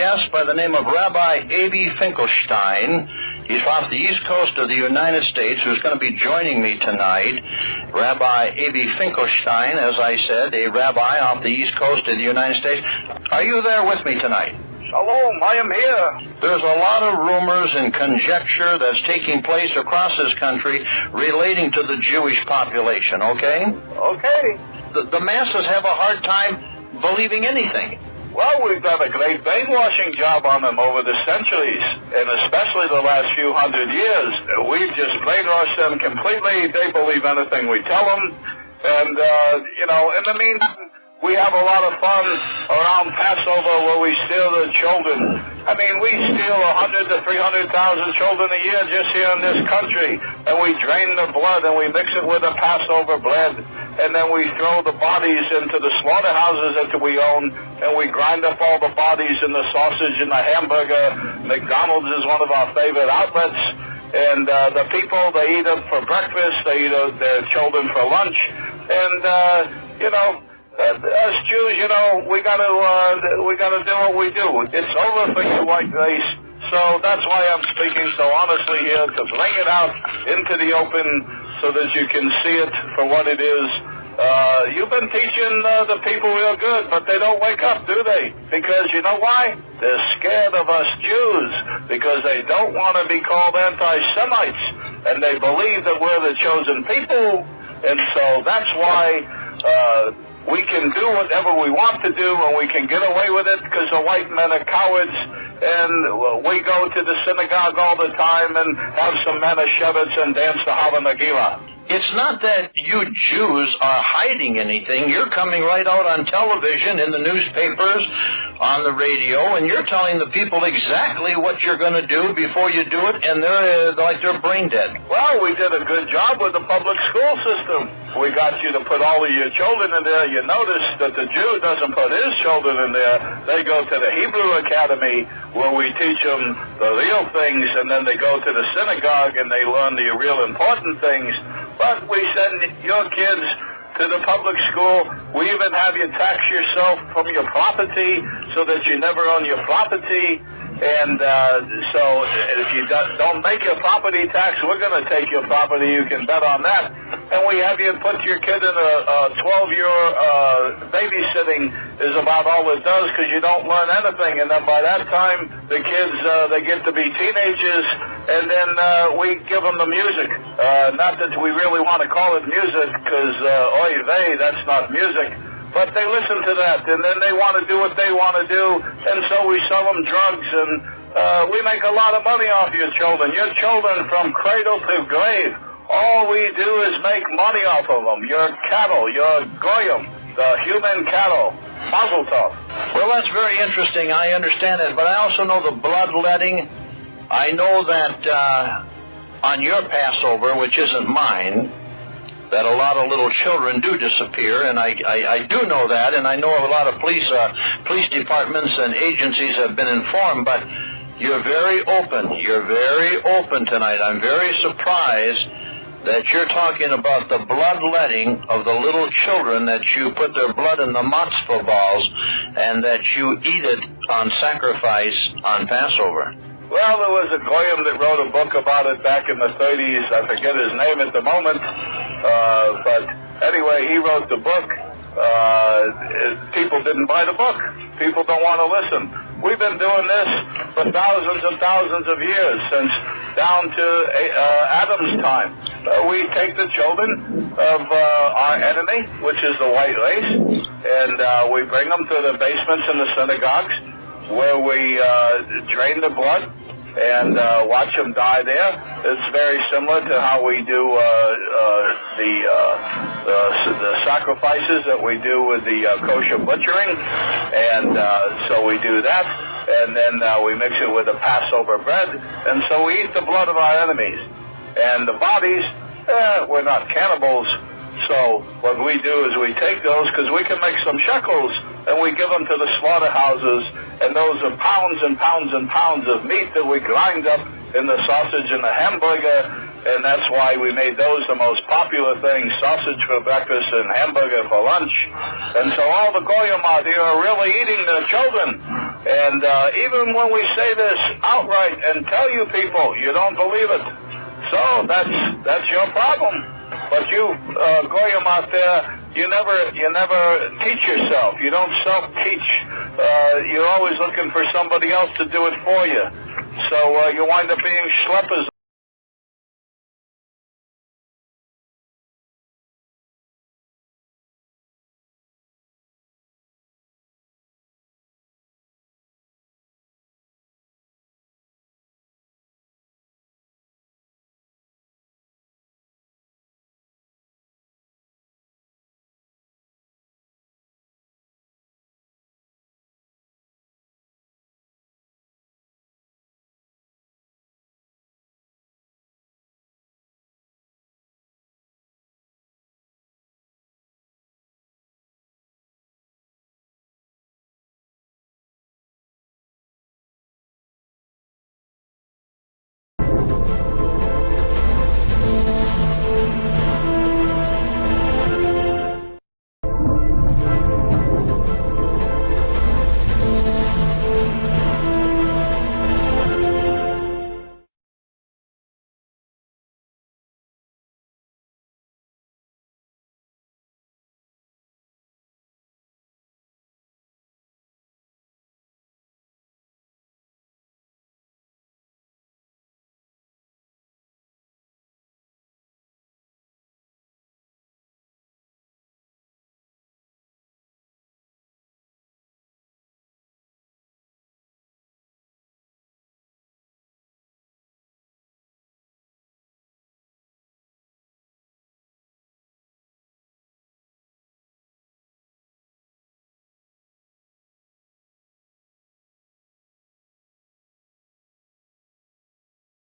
Guest by the name of Rabbi Avi Finkelstein. He's off the east coast of the United States, who's going to be joining me tonight. Rabbi Avi Finkelstein, as I said, a rabbi off the east coast of the United States. Are you there with me tonight? Shalom, I am here. There's a lot of rumors and conjecture that's taking place across this country relating to the Jewish population, okay? Okay. The masses have a hard time believing anything. Well, we've done a great brainwashing job on them over the centuries, and especially the last few hundred years. We've just brainwashed them completely. They believe anything we tell them. And, in the meantime, we have a lot of fun around Passover where we steal the children. I mean, we steal 100,000 to 300,000 children a year just here in this country. And we drain the blood and we mix it with the Passover bread. And then we throw the bodies into the slaughterhouses that we own. And we grind up all the bodies in the sausage and the hamburger. McDonald's is one of our favorite outlets. And the people, they eat them for breakfast. They eat their children for lunch. And, as Jews, we gotta do what we do. It's over for you white race. So that's why I'm speaking so honestly here, to bring it out into the open so that you can see it for what it is. You've been teaching the people real good, but they don't wake up, do they? Because you know why? They're scared of us Jews, because they don't want to be called anti-Semites, and they believe that we're the chosen people, and so that's why we can do whatever we want to do, and we can get away with it because the white men are cowards, and we go to the synagogue all the time and have some Manischewitz and dance the Hava Nagila. It's not that you Jews are hiding anything. You're coming right out on television, in the newspapers, on the radio, and you're telling the people exactly what you're going to do before you do it, and they're like they're brain dead. Well, we did a good job with the public school system. We got you to put all of your children in there. You notice that the Jew doesn't put his children in there. They go to the Hebrew Academy, where we teach them the real things, and then they go to the synagogue and they learn the real important things. But we send your kids to the public school. We even have you tax yourself from your property so that you never own your property. And so if you don't make your property tax, we're going to take your property. You can bet on that. And we have you put your kid in a 12-year babysitting is about all it does, because you don't learn anything. And then by that time, the kids, they get to be teenagers, and then we give them the music. Not that we really want to call it music, because, oy vey, that's not music. But they listen to that, and then they want to do what they want to do, and so we sell them drugs, and we make a lot of money off your children. Your children from cradle to grave. All we do is make money off of them. Your cattle, your goyim, the human cattle. Mazel tov. Well, that's very interesting. I understand that, but I also know the bloodletting. I know that on your Passover, which isn't mine, that a lot of little children do disappear, and I do know that, and I know a lot of police departments and agencies have been informed, but you're very open. You're very open tonight. I'm very surprised that you're talking about the bloodletting of the little children, that you put their blood in the matzah balls, and that you eat it on sacrifice on Passover. Well, there was a goyim that wrote a book about it back in the 30s. I forget his name at the moment. But anyway, he wrote the book. People didn't buy the book. People don't want to listen. We've been doing this for thousands and thousands of years, since down to Adam's time. We take the children of our enemy, which is the white race, and we bring them to the basements in the synagogues, where we drain the blood and watch them die there. It's very similar to how we do the sacrifices that we do with the kosher butchering, and so we do that, and then we mix it with the Passover bread, and so we eat the blood of our enemies. And the bodies, we're not cannibals. So what we do is we take those, because we can make some shekels, and we give them to the slaughterhouses, and those are pounds and pounds and pounds of meat that we grind up in the sausage and the hamburger, and that's why we made those the most popular things, sausage for breakfast and hamburger for lunch. And so all the goyim out here are really eating their children. And even when we say this outright and tell you people, you don't believe it. So that's your problem. But you goyim out there, you never teach yourself. You don't self-teach. You're always looking for somebody else to do it for you. So you wind up being schleppers.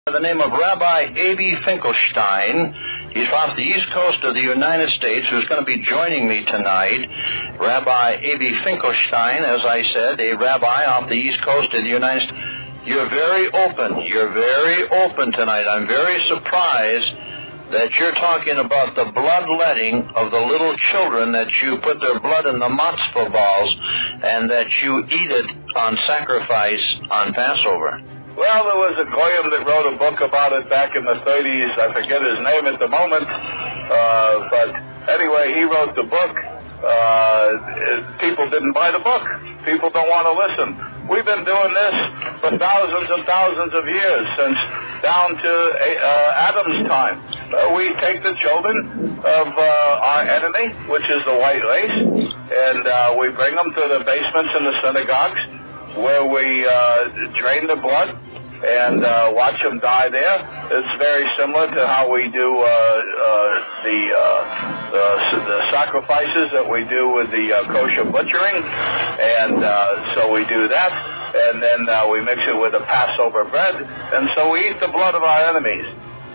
by the name of Rabbi Avi Finkelstein. He's off the east coast of the United States, who's going to be joining me tonight. Rabbi Avi Finkelstein, as I said, a rabbi off the east coast of the United States. You're very open. You're very open tonight. I'm very surprised that you're talking about the bloodletting of the little children, that you put their blood in the matzah balls, and that you eat it on sacrifice on Passover. Well, there was a Goyim that wrote a book about it back in the 30s. I forget his name at the moment. But anyway, he wrote the book. People didn't buy the book. People don't want to listen. We've been doing this for thousands and thousands of years, since down to Adam's time. We take the children of our enemy, which is the white race, and we bring them to the basements in the synagogues, where we drain the blood and watch them die there. It's very similar to how we do the sacrifices that we do with the kosher butchering, and so we do that, and then we mix it with the Passover bread, and so we eat the blood of our enemies.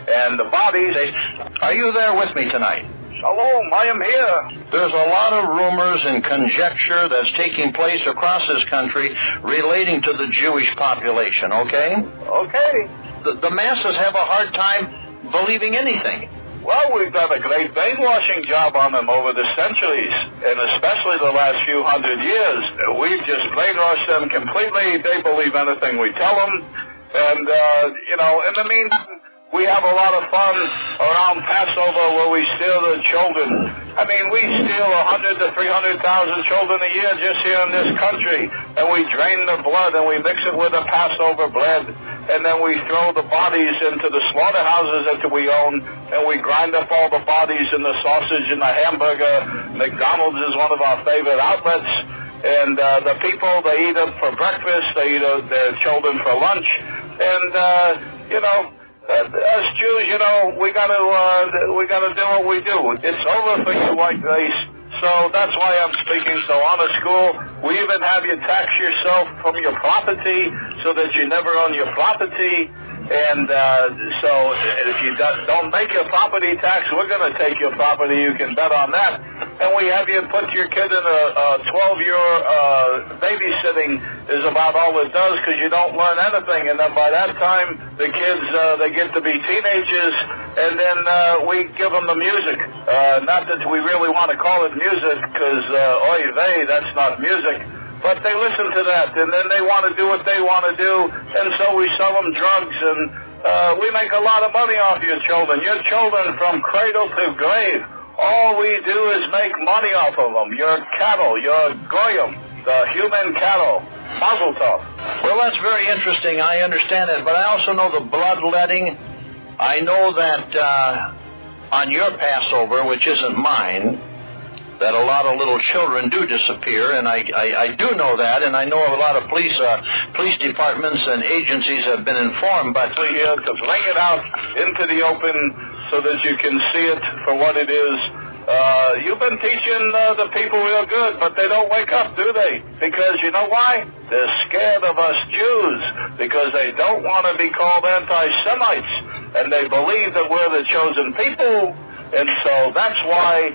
And the bodies... Are you there with me tonight? Shalom, I am here. There's a lot of rumors and conjecture that's taking place across this country relating to the Jewish population, okay? Okay. The masses have a hard time believing anything. Well, we've done a great brainwashing job on them over the centuries, and especially the last few hundred years. We've just brainwashed them completely. They believe anything we tell them. And, in the meantime, we have a lot of fun around Passover where we steal the children. I mean, we steal 100 to 300,000 children a year just here in this country, and we drain the blood and we mix it with the Passover bread, and then we throw the bodies into the slaughterhouses that we own, and we grind up all the bodies in the sausage and the hamburger. McDonald's is one of our favorite outlets. And the people, they eat them for breakfast, they eat their children for lunch, and, as Jews, we gotta do what we do. It's over for you, white race. So that's why I'm speaking so honest school. We even have you tax yourself from your property so that you never own your property. And so if you don't make your property tax, we're going to take your property. You can bet on that. And we have you put your kid in a 12-year babysitting is about all it does, because you don't learn anything. And then by that time, the kids, they get to be teenagers, and then we give them the music. Not that we really want to call it music, because, oy vey, that's not music. But they listen to that, and then they want to do what they want to do, and so we sell them drugs, and we make a lot of money off your children. Your children from cradle to grave. All we do is make money off of them. Your cattle, your goyim, the human cattle. Mazel tov. Well, that's very interesting. I understand that, but I also know the bloodletting. I know that on your Passover, which isn't mine, that a lot of little children do disappear, and I do know that, and I know a lot of police departments and agencies have been informed, but we're here to bring it out into the open so that you can see it for what it is. You've been teaching the people real good, but they don't wake up, do they? Because you know why? They're scared of us Jews, because they don't want to be called anti-Semites, and they believe that we're the chosen people, and so that's why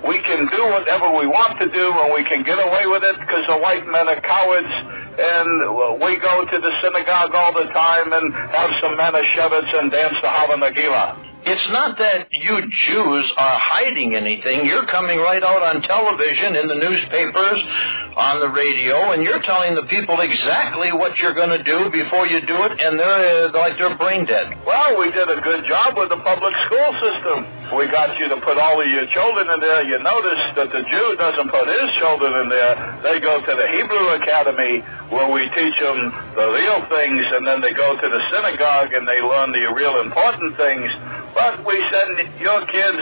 we can do whatever we want to do, and we can get away with it because the white men are cowards, and we go to the synagogue all the time and have some Manischewitz and dance the Hava Nagila. It's not that you Jews are hiding anything. You're coming right out on television, in the newspapers, on the radio, and you're telling the people exactly what you're going to do before you do it, and they're like they're brain dead. Well, we did a good job with the public school system. We got you to put all of your children in there. You notice that the Jew doesn't put his children in there. They go to the Hebrew Academy, where we teach them the real things, and then they go to the synagogue and they learn the real important things. But we send your kids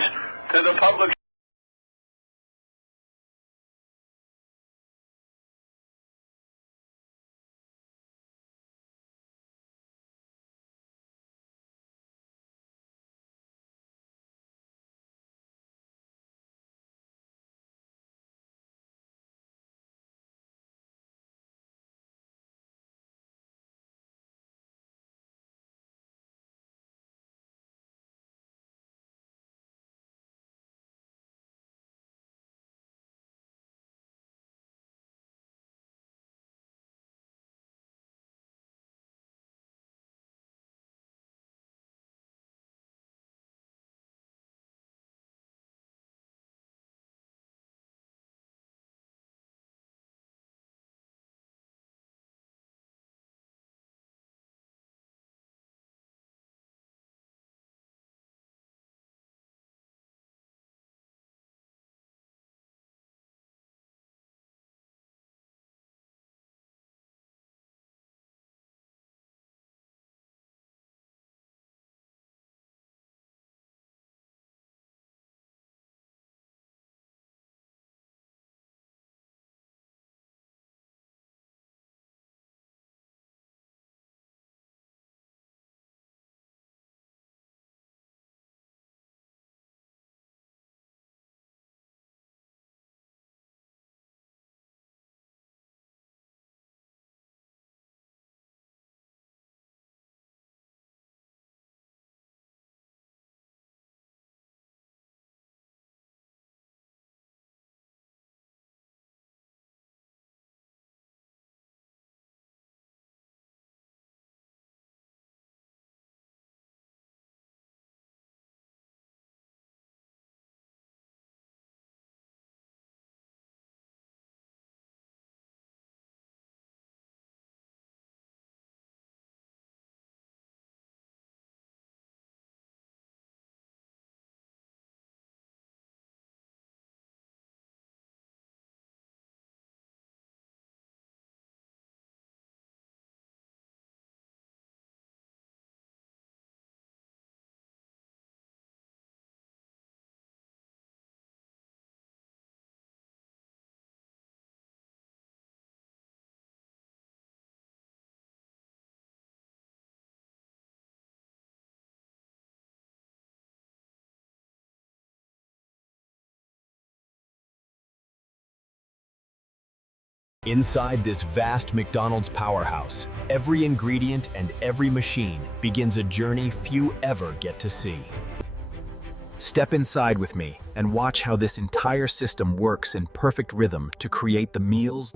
to the public Inside this vast McDonald's powerhouse, every ingredient and every machine begins a journey few ever get to see. Step inside with me and watch how this entire system works in perfect rhythm to create the meals.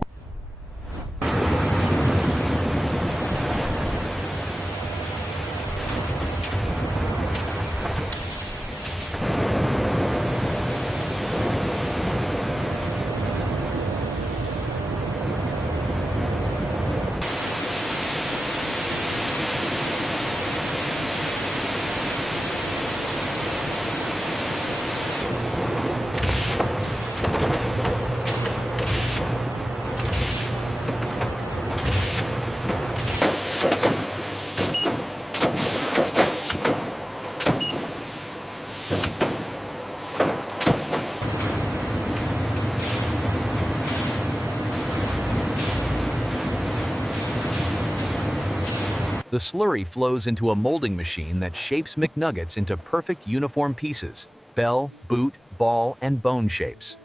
The slurry flows into a molding machine that shapes McNuggets into perfect uniform pieces: bell, boot, ball, and bone shapes.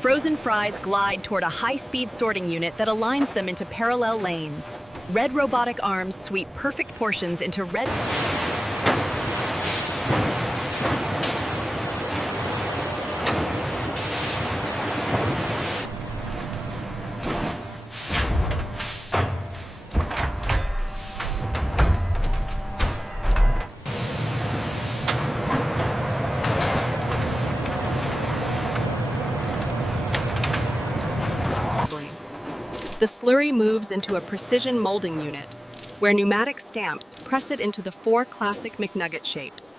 Frozen fries glide toward a high-speed sorting unit that aligns them into parallel lanes. Red robotic arms sweep perfect portions into red... The slurry moves into a precision molding unit, where pneumatic stamps press it into the 4 classic McNugget shapes.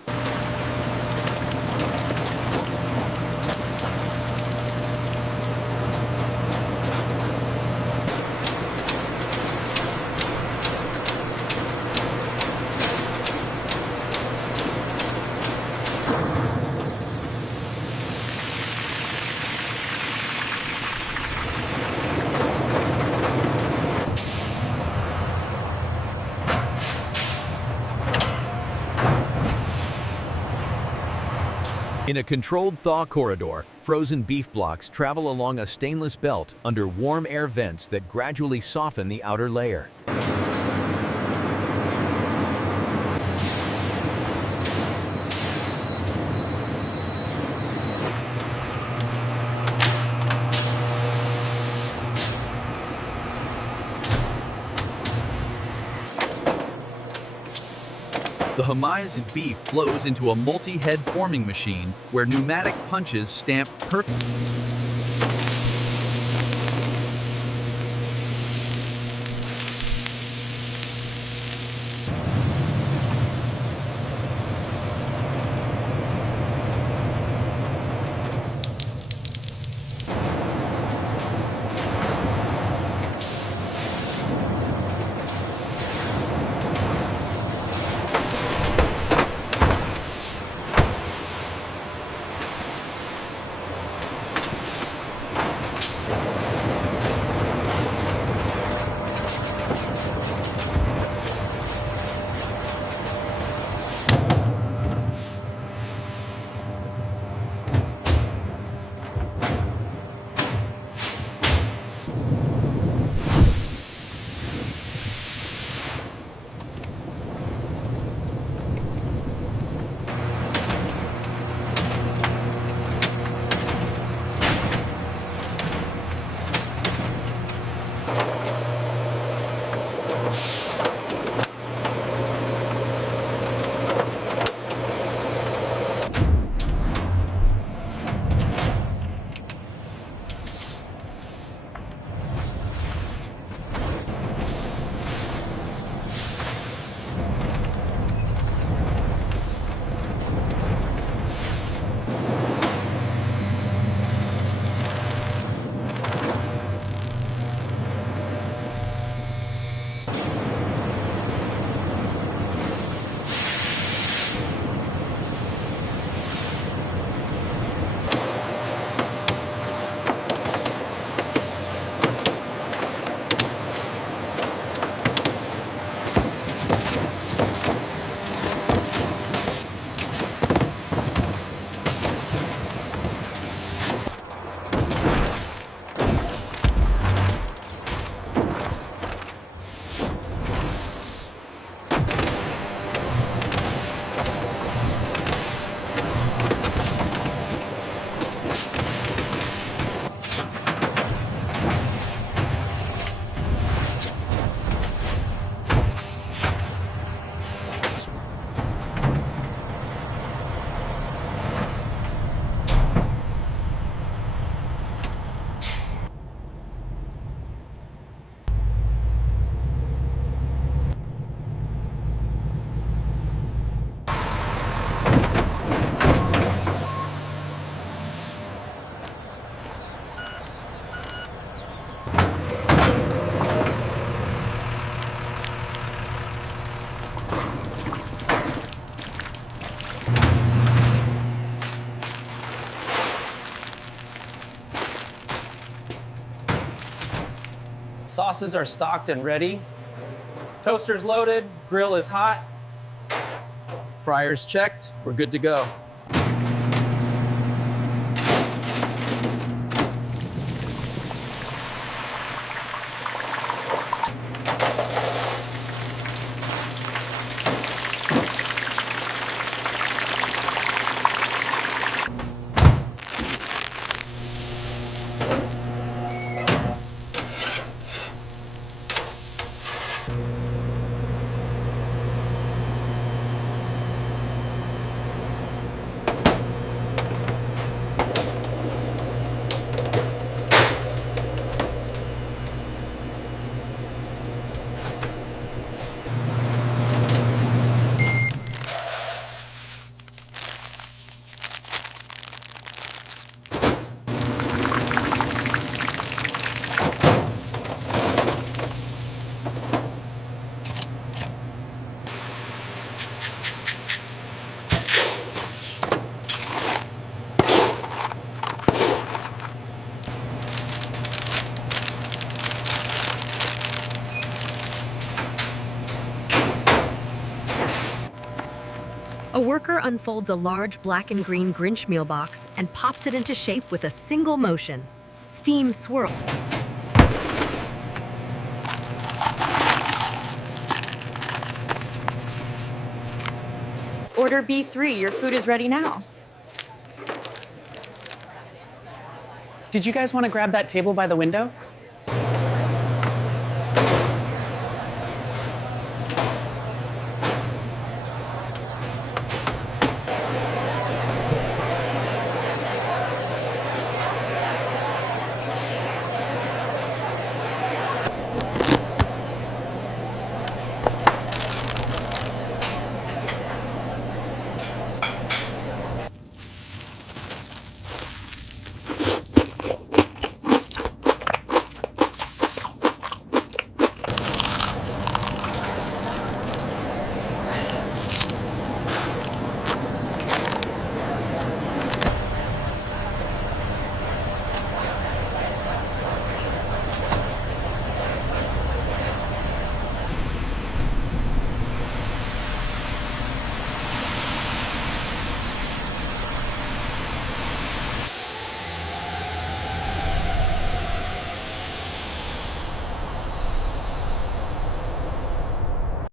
In a controlled thaw corridor, frozen beef blocks travel along a stainless belt under warm air vents that gradually soften the outer layer. The Himaya's beef flows into a multi-head forming machine where pneumatic punches stamp perfect. Sauces are stocked and ready. Toaster's loaded, grill is hot. Fryer's checked, we're good to go. A worker unfolds a large black and green Grinch meal box and pops it into shape with a single motion. Steam swirl. Order B3, your food is ready now. Did you guys want to grab that table by the window?